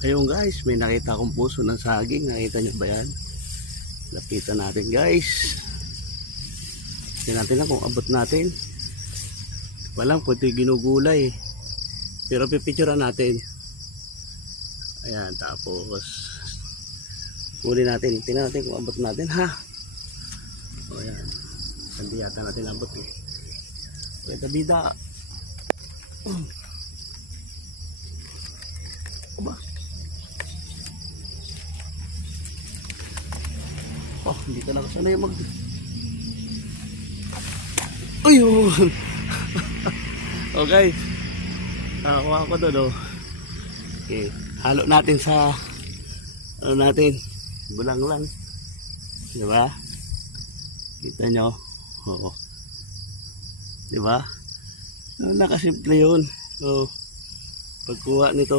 Ayun guys, may nakita akong puso ng saging. Nakita nyo ba yan? Lapitan natin guys. Tingnan natin lang kung abot natin. Walang pwede ginugulay. Pero pipicturean natin. Ayan, tapos huli natin. Tingnan natin kung abot natin ha. O ayan. Hindi yata natin abot eh. Okay, tabida. Aba. Oh, hindi ka nakasanay mag... Ayun! Oh guys, nakakuha ko doon oh. Okay, halo natin sa ano natin, bulang lang. Diba? Kita nyo? Oo. Diba? Nakasimple yun. So, pagkuha nito